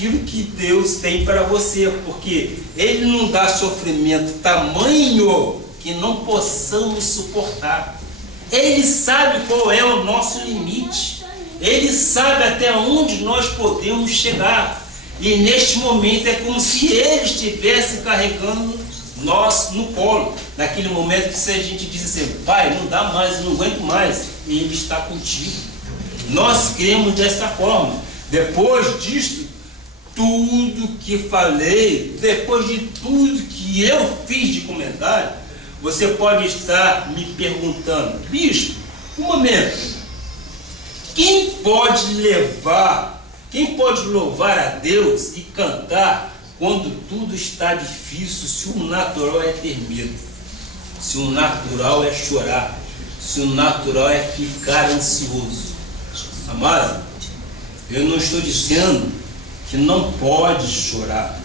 aquilo que Deus tem para você, porque Ele não dá sofrimento tamanho que não possamos suportar. Ele sabe qual é o nosso limite, Ele sabe até onde nós podemos chegar, e neste momento é como se Ele estivesse carregando nós no colo, naquele momento que se a gente diz assim, Pai, não dá mais, eu não aguento mais, Ele está contigo. Nós cremos desta forma. Depois disso, tudo que falei, depois de tudo que eu fiz de comentário, você pode estar me perguntando, bispo, um momento, quem pode louvar a Deus e cantar quando tudo está difícil, se o natural é ter medo, se o natural é chorar, se o natural é ficar ansioso? Amado, eu não estou dizendo que não pode chorar.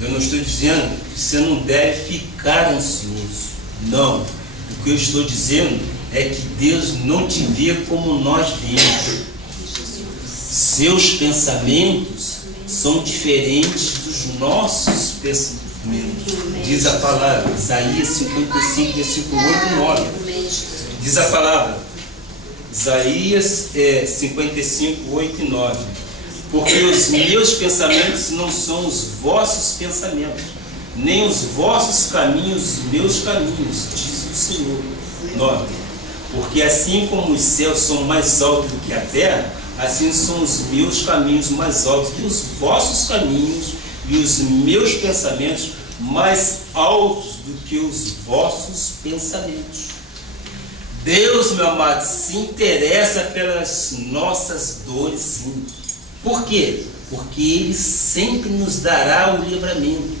Eu não estou dizendo que você não deve ficar ansioso. Não. O que eu estou dizendo é que Deus não te vê como nós vemos. Seus pensamentos são diferentes dos nossos pensamentos. Diz a palavra, Isaías 55, versículo 8 e 9. Diz a palavra, Isaías 55, 8 e 9. Porque os meus pensamentos não são os vossos pensamentos, nem os vossos caminhos, os meus caminhos, diz o Senhor. 9. Porque assim como os céus são mais altos do que a terra, assim são os meus caminhos mais altos que os vossos caminhos, e os meus pensamentos mais altos do que os vossos pensamentos. Deus, meu amado, se interessa pelas nossas dores, sim. Por quê? Porque Ele sempre nos dará o livramento.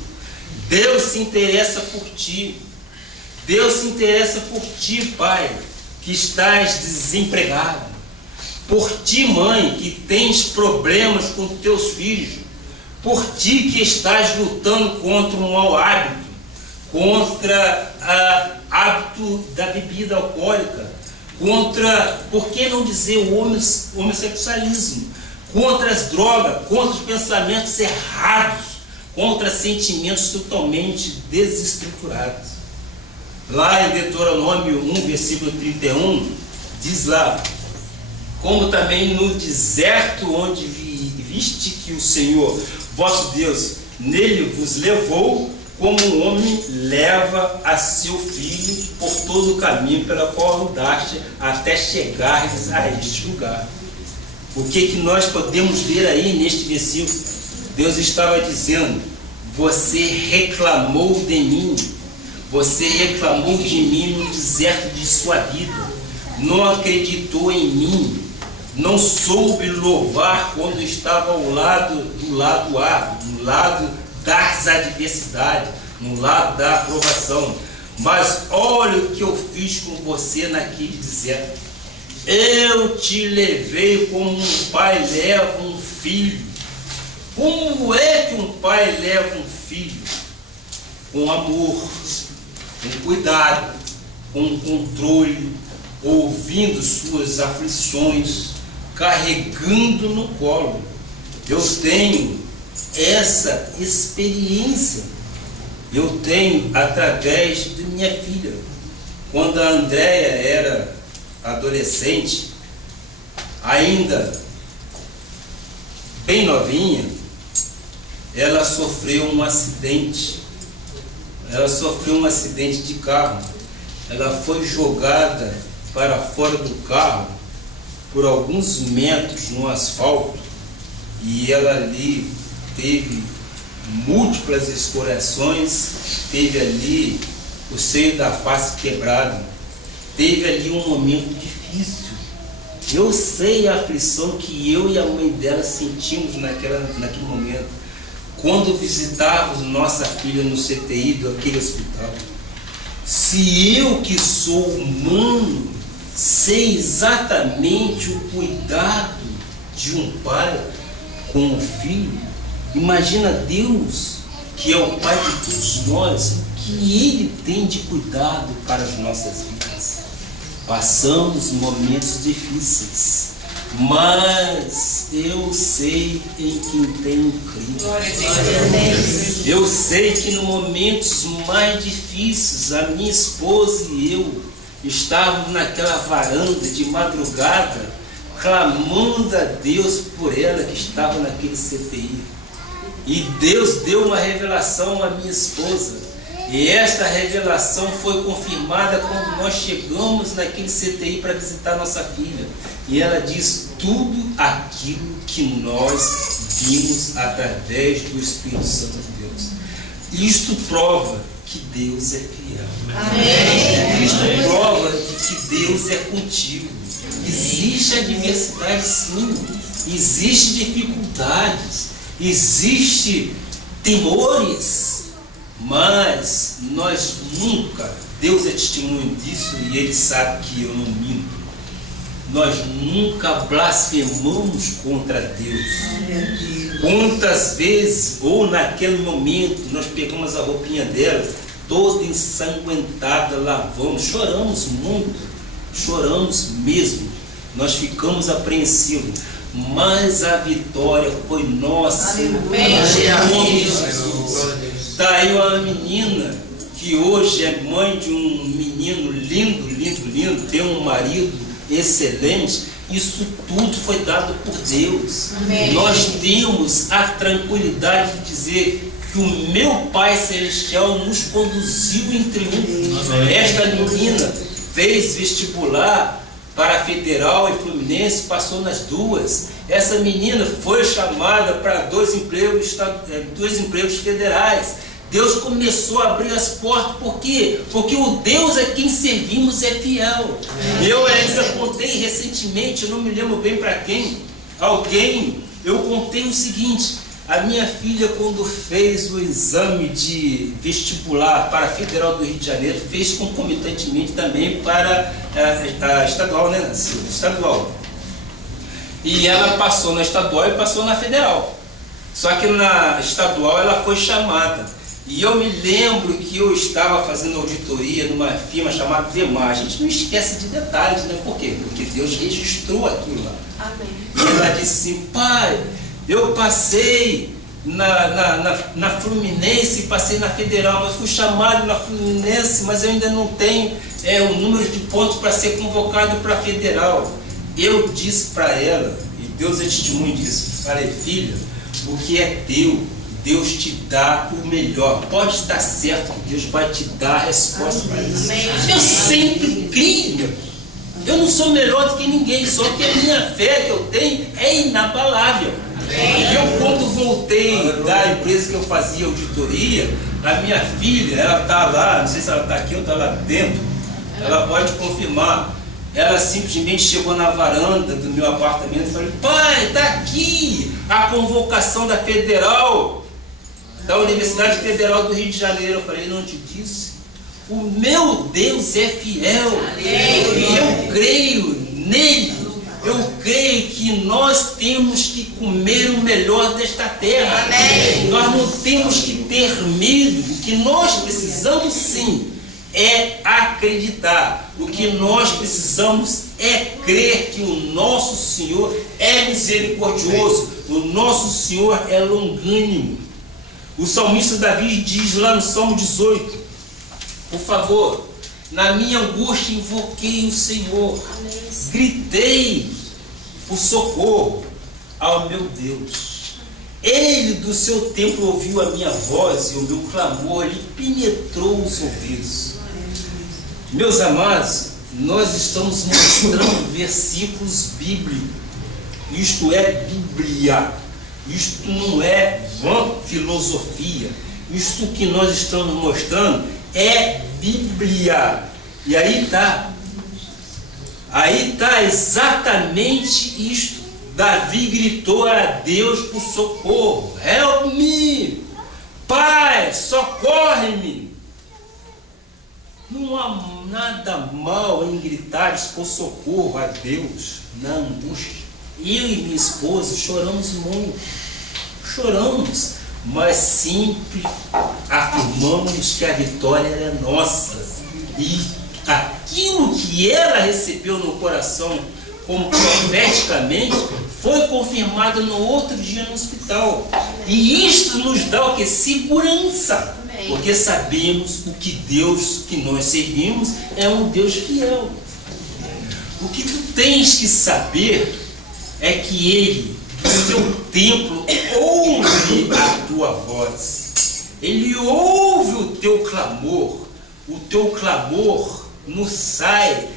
Deus se interessa por ti. Deus se interessa por ti, pai, que estás desempregado. Por ti, mãe, que tens problemas com teus filhos. Por ti que estás lutando contra um mau hábito, contra o hábito da bebida alcoólica, contra, por que não dizer, o homossexualismo, contra as drogas, contra os pensamentos errados, contra sentimentos totalmente desestruturados. Lá em Deuteronômio 1, versículo 31, diz lá, como também no deserto onde viste que o Senhor, vosso Deus, nele vos levou, como um homem leva a seu filho por todo o caminho pela qual rodaste até chegares a este lugar. O que nós podemos ver aí neste versículo? Deus estava dizendo, você reclamou de mim, você reclamou de mim no deserto de sua vida, não acreditou em mim, não soube louvar quando estava do lado A, no lado das adversidades, no lado da aprovação. Mas olha o que eu fiz com você naquele deserto. Eu te levei como um pai leva um filho. Como é que um pai leva um filho? Com amor, com cuidado, com controle, ouvindo suas aflições, carregando no colo. Eu tenho essa experiência. Eu tenho através de minha filha. Quando a Andréia era adolescente, ainda bem novinha, ela sofreu um acidente. Ela sofreu um acidente de carro. Ela foi jogada para fora do carro por alguns metros no asfalto, e ela ali teve múltiplas escoriações, teve ali o seio da face quebrado, teve ali um momento difícil. Eu sei a aflição que eu e a mãe dela sentimos naquele momento, quando visitávamos nossa filha no CTI daquele hospital. Se eu, que sou humano, sei exatamente o cuidado de um pai com o filho, imagina Deus, que é o Pai de todos nós, que Ele tem de cuidado para as nossas vidas. Passamos momentos difíceis, mas eu sei em quem tenho crido. Eu sei que nos momentos mais difíceis, a minha esposa e eu estávamos naquela varanda de madrugada, clamando a Deus por ela que estava naquele CTI. E Deus deu uma revelação à minha esposa. E esta revelação foi confirmada quando nós chegamos naquele CTI para visitar nossa filha. E ela diz tudo aquilo que nós vimos através do Espírito Santo de Deus. Isto prova que Deus é fiel. Amém. Isto prova que Deus é contigo. Existe adversidade, sim. Existe dificuldades. Existe temores. Mas nós nunca, Deus é testemunho disso e Ele sabe que eu não minto. Nós nunca blasfemamos contra Deus. Quantas vezes, ou naquele momento, nós pegamos a roupinha dela, toda ensanguentada, lavamos, choramos muito, choramos mesmo, nós ficamos apreensivos, mas a vitória foi nossa. Está aí uma menina que hoje é mãe de um menino lindo, lindo, lindo, tem um marido excelente. Isso tudo foi dado por Deus. Amém. Nós temos a tranquilidade de dizer que o meu Pai Celestial nos conduziu em triunfo. Esta menina fez vestibular para a Federal e Fluminense, passou nas duas. Essa menina foi chamada para dois empregos federais. Deus começou a abrir as portas, por quê? Porque o Deus a quem servimos é fiel. Eu ainda contei recentemente, eu não me lembro bem para quem, eu contei o seguinte: a minha filha, quando fez o exame de vestibular para a Federal do Rio de Janeiro, fez concomitantemente também para a estadual, né? Estadual. E ela passou na estadual e passou na Federal. Só que na estadual ela foi chamada. E eu me lembro que eu estava fazendo auditoria numa firma chamada Vemar. A gente não esquece de detalhes, né? Por quê? Porque Deus registrou aquilo lá. Amém. E ela disse assim: pai, eu passei na Fluminense, passei na Federal, mas fui chamado na Fluminense, mas eu ainda não tenho o número de pontos para ser convocado para a Federal. Eu disse para ela, e Deus é testemunho disso, falei: filha, o que é teu, Deus te dá o melhor. Pode estar certo que Deus vai te dar a resposta para isso. Eu sempre crio. Eu não sou melhor do que ninguém, só que a minha fé que eu tenho é inabalável. E eu, quando voltei da empresa que eu fazia auditoria, a minha filha, ela está lá, não sei se ela está aqui ou está lá dentro, ela pode confirmar. Ela simplesmente chegou na varanda do meu apartamento e falou: pai, está aqui a convocação da Federal, da Universidade Federal do Rio de Janeiro. Eu falei: não te disse? O meu Deus é fiel. E eu creio nele. Eu creio que nós temos que comer o melhor desta terra. Amém. Nós não temos que ter medo. O que nós precisamos sim é acreditar. O que nós precisamos é crer que o nosso Senhor é misericordioso. O nosso Senhor é longânimo. O salmista Davi diz lá no Salmo 18, por favor: na minha angústia invoquei o Senhor, gritei por socorro ao meu Deus. Ele do seu templo ouviu a minha voz e o meu clamor lhe penetrou os ouvidos. Meus amados, nós estamos mostrando versículos bíblicos. Isto é Bíblia. Isto não é vã filosofia. Isto que nós estamos mostrando é Bíblia. E aí está. Aí está exatamente isto. Davi gritou a Deus por socorro. Help me! Pai, socorre-me! Não há nada mal em gritares por socorro a Deus na angústia. Eu e minha esposa choramos muito. Choramos, mas sempre afirmamos que a vitória é nossa. E aquilo que ela recebeu no coração como profeticamente, foi confirmada no outro dia no hospital. E isto nos dá o que? Segurança. Porque sabemos o que Deus que nós seguimos é um Deus fiel. O que tu tens que saber é que Ele, do seu templo, ouve a tua voz. Ele ouve o teu clamor. O teu clamor não sai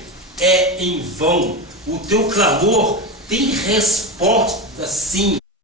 em vão. O teu clamor tem resposta sim.